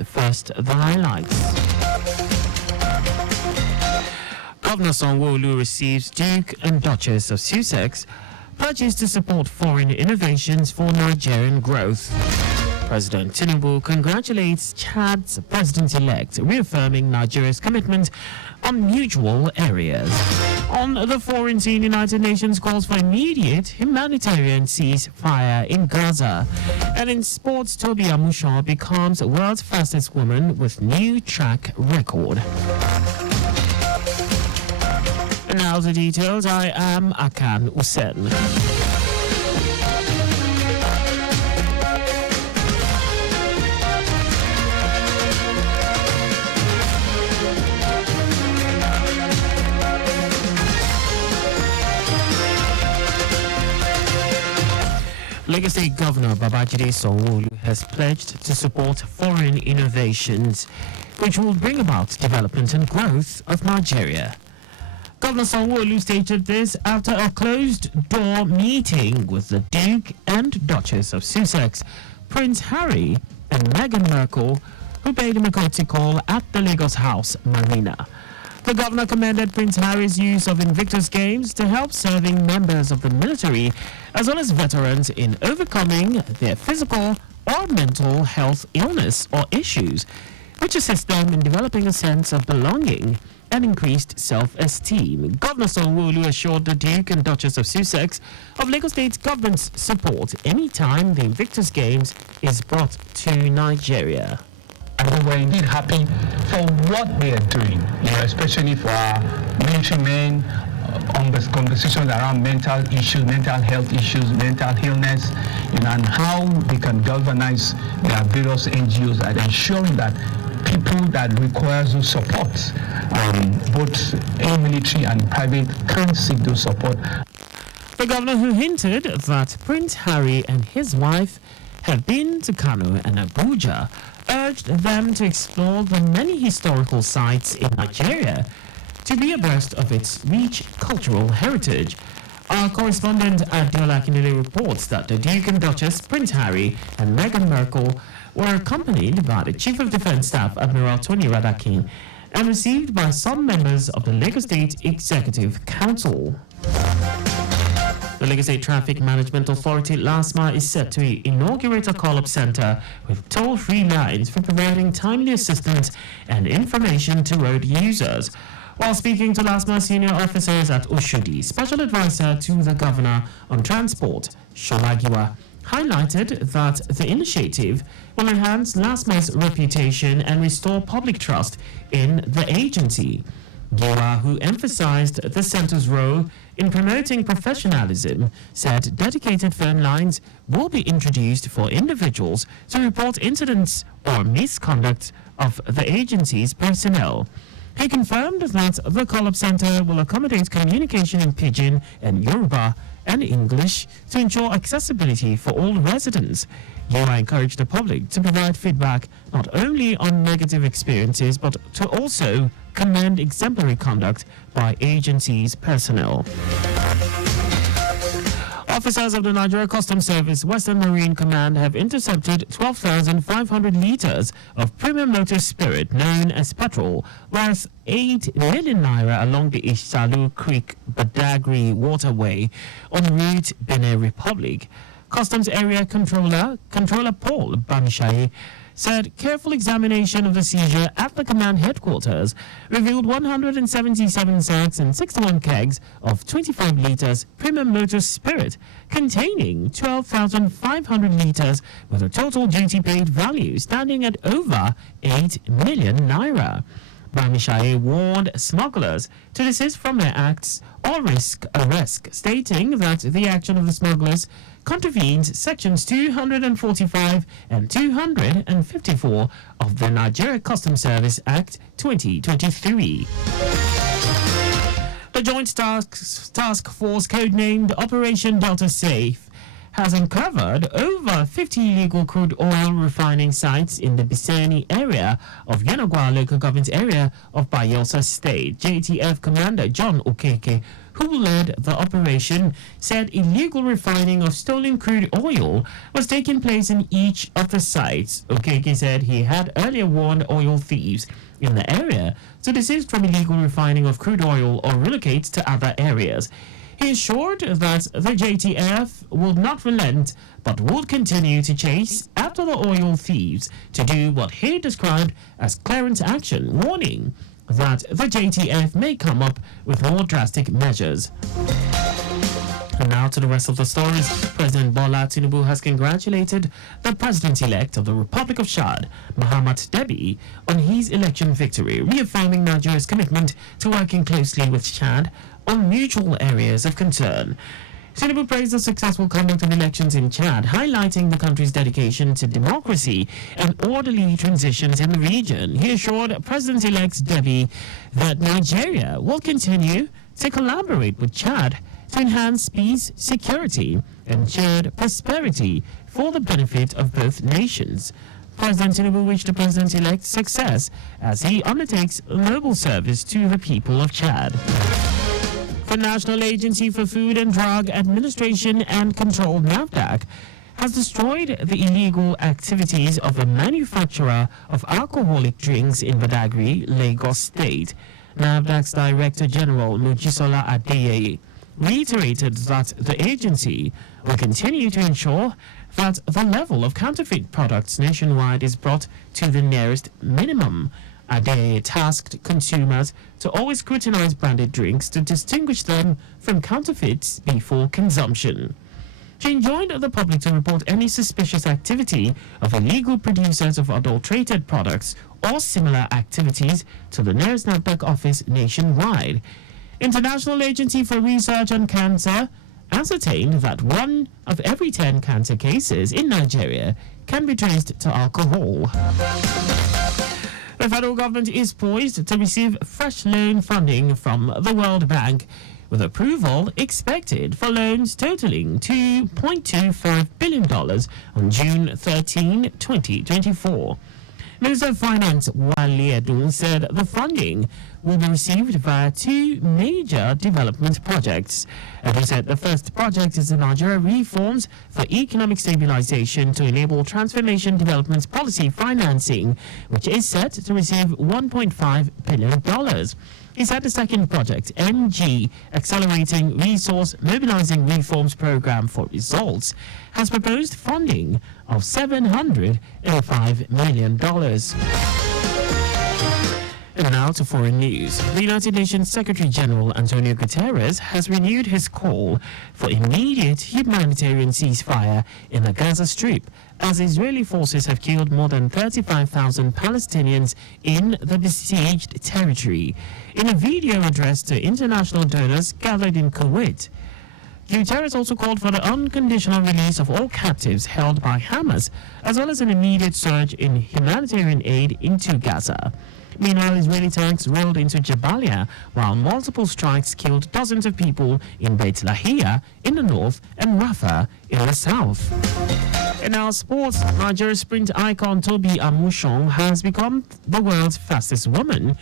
news. First, the highlights. Governor Sanwo-Olu receives Duke and Duchess of Sussex, pledges to support foreign innovations for Nigerian growth. President Tinubu congratulates Chad's president-elect, reaffirming Nigeria's commitment on mutual areas. On the foreign scene, United Nations calls for immediate humanitarian ceasefire in Gaza. And in sports, Toby Amusha becomes world's fastest woman with new track record. And now the details. I am Akan Usen. Lagos State Governor Babajide Sanwo-Olu has pledged to support foreign innovations, which will bring about development and growth of Nigeria. Governor Sanwo-Olu stated this after a closed-door meeting with the Duke and Duchess of Sussex, Prince Harry and Meghan Markle, who paid him a courtesy call at the Lagos House Marina. The governor commended Prince Harry's use of Invictus Games to help serving members of the military as well as veterans in overcoming their physical or mental health illness or issues, which assists them in developing a sense of belonging and increased self-esteem. Governor Sanwo-Olu assured the Duke and Duchess of Sussex of Lagos State government's support anytime the Invictus Games is brought to Nigeria. And we were indeed happy for what they are doing, especially for our military men, on the conversations around mental issues, mental health issues, mental illness, and how they can galvanize their various NGOs at ensuring that people that require those supports, both in military and private, can seek those support. The governor, who hinted that Prince Harry and his wife have been to Kano and Abuja, urged them to explore the many historical sites in Nigeria to be abreast of its rich cultural heritage. Our correspondent Adiola Akinele reports that the Duke and Duchess, Prince Harry and Meghan Markle were accompanied by the Chief of Defence Staff, Admiral Tony Radakin, and received by some members of the Lagos State Executive Council. The Lagos State Traffic Management Authority LASMA is set to inaugurate a call-up center with toll-free lines for providing timely assistance and information to road users. While speaking to LASMA senior officers at Oshodi, Special Advisor to the Governor on Transport, Sholagiwa, highlighted that the initiative will enhance LASMA's reputation and restore public trust in the agency. Giwa, who emphasized the center's role in promoting professionalism, said dedicated phone lines will be introduced for individuals to report incidents or misconduct of the agency's personnel. He confirmed that the call-up center will accommodate communication in Pidgin and Yoruba and English to ensure accessibility for all residents. Giwa encouraged the public to provide feedback not only on negative experiences but to also commend exemplary conduct by agency's personnel. Officers of the Nigeria Customs Service Western Marine Command have intercepted 12,500 litres of premium motor spirit known as petrol, worth 8 million naira along the Ishalu Creek Badagry waterway en route Benin Republic. Customs Area Controller Paul Bamishaye said careful examination of the seizure at the command headquarters revealed 177 sacks and 61 kegs of 25 litres premium motor spirit containing 12,500 litres with a total duty paid value standing at over 8 million naira. Bamishaye warned smugglers to desist from their acts or risk arrest, stating that the action of the smugglers contravenes sections 245 and 254 of the Nigeria Customs Service Act 2023. The Joint Task Force, codenamed Operation Delta Safe, has uncovered over 50 illegal crude oil refining sites in the Bisani area of Yanagwa local government area of Bayelsa State. JTF Commander John Okeke, who led the operation, said illegal refining of stolen crude oil was taking place in each of the sites. Okeke said he had earlier warned oil thieves in the area to desist from illegal refining of crude oil or relocate to other areas. He assured that the JTF will not relent but would continue to chase after the oil thieves to do what he described as clearance action, warning that the JTF may come up with more drastic measures. And now to the rest of the stories. President Bola Tinubu has congratulated the president-elect of the Republic of Chad, Mahamat Debi, on his election victory, reaffirming Nigeria's commitment to working closely with Chad on mutual areas of concern. Tinubu praised the successful conduct of elections in Chad, highlighting the country's dedication to democracy and orderly transitions in the region. He assured President-elect Debi that Nigeria will continue to collaborate with Chad to enhance peace, security, and shared prosperity for the benefit of both nations. President Tinubu wished the president-elect success as he undertakes noble service to the people of Chad. The National Agency for Food and Drug Administration and Control, NAFDAC, has destroyed the illegal activities of a manufacturer of alcoholic drinks in Badagry, Lagos State. NAFDAC's Director General, Mojisola Adeyeye, reiterated that the agency will continue to ensure that the level of counterfeit products nationwide is brought to the nearest minimum. Adeyeye tasked consumers to always scrutinize branded drinks to distinguish them from counterfeits before consumption. She enjoined the public to report any suspicious activity of illegal producers of adulterated products or similar activities to the nearest NAFDAC office nationwide. International Agency for Research on Cancer ascertained that 1 of every 10 cancer cases in Nigeria can be traced to alcohol. The federal government is poised to receive fresh loan funding from the World Bank, with approval expected for loans totaling $2.25 billion on June 13, 2024. Minister of Finance Wale Edun said the funding will be received via 2 major development projects. Edun said the first project is the Nigeria Reforms for Economic Stabilization to enable Transformation Development Policy financing, which is set to receive $1.5 billion. He said the second project, NG, Accelerating Resource Mobilizing Reforms Program for Results, has proposed funding of $705 million. And now to foreign news. The United Nations Secretary General Antonio Guterres has renewed his call for immediate humanitarian ceasefire in the Gaza Strip, as Israeli forces have killed more than 35,000 Palestinians in the besieged territory. In a video addressed to international donors gathered in Kuwait, Guterres also called for the unconditional release of all captives held by Hamas, as well as an immediate surge in humanitarian aid into Gaza. Meanwhile, Israeli tanks rolled into Jabalia, while multiple strikes killed dozens of people in Beit Lahia in the north and Rafah in the south. In our sports, Nigeria sprint icon Tobi Amushong has become the world's fastest woman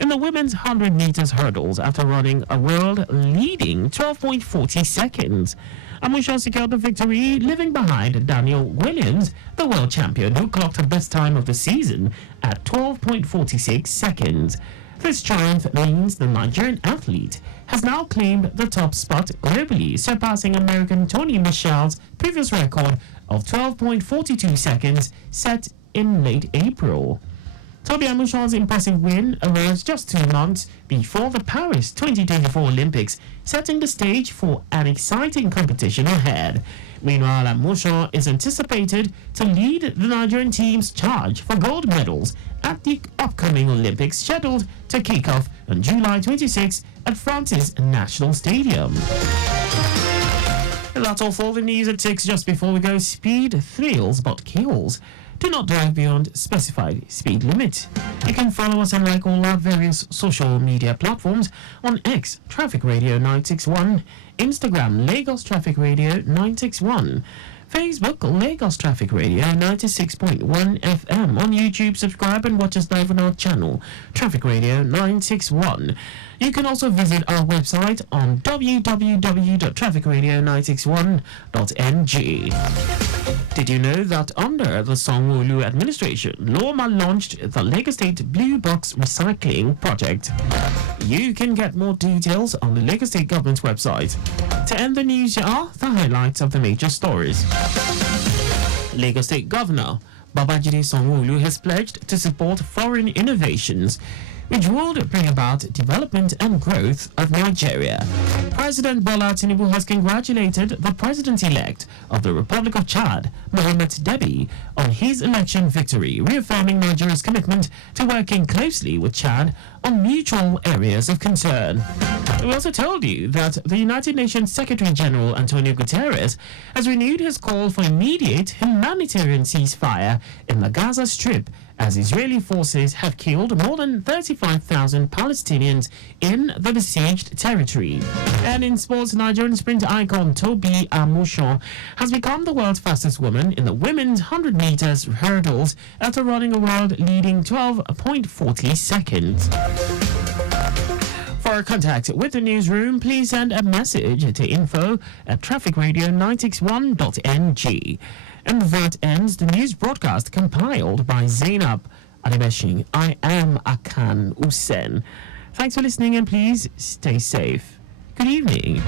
in the women's 100 meters hurdles after running a world-leading 12.40 seconds. Amusha secured the victory, leaving behind Daniel Williams, the world champion, who clocked her best time of the season at 12.46 seconds. This triumph means the Nigerian athlete has now claimed the top spot globally, surpassing American Tony Michel's previous record of 12.42 seconds set in late April. Tobi Amushong's impressive win arrives just 2 months before the Paris 2024 Olympics, setting the stage for an exciting competition ahead. Meanwhile, Amushong is anticipated to lead the Nigerian team's charge for gold medals at the upcoming Olympics, scheduled to kick off on July 26 at France's National Stadium. And that's all for the news at 6. Just before we go, speed thrills but kills. Do not drive beyond specified speed limit. You can follow us and like all our various social media platforms on X, Traffic Radio 961, Instagram, Lagos Traffic Radio 961, Facebook, Lagos Traffic Radio 96.1 FM. On YouTube, subscribe and watch us live on our channel, Traffic Radio 961. You can also visit our website on www.trafficradio961.ng. Did you know that under the Sanwo-Olu administration, Loma launched the Lagos State Blue Box Recycling Project? You can get more details on the Lagos State government's website. To end the news, here are the highlights of the major stories. Lagos State Governor Babajide Sanwo-Olu has pledged to support foreign innovations which would bring about development and growth of Nigeria. President Bola Tinubu has congratulated the president-elect of the Republic of Chad, Mohamed Debi, on his election victory, reaffirming Nigeria's commitment to working closely with Chad on mutual areas of concern. We also told you that the United Nations Secretary-General Antonio Guterres has renewed his call for immediate humanitarian ceasefire in the Gaza Strip, as Israeli forces have killed more than 35,000 Palestinians in the besieged territory. And in sports, Nigerian sprint icon Tobi Amushon has become the world's fastest woman in the women's 100 meters hurdles after running a world-leading 12.40 seconds. For contact with the newsroom, please send a message to info@trafficradio961.ng. And that ends the news broadcast compiled by Zainab Adebeshin. I am Akan Usen. Thanks for listening and please stay safe. Good evening.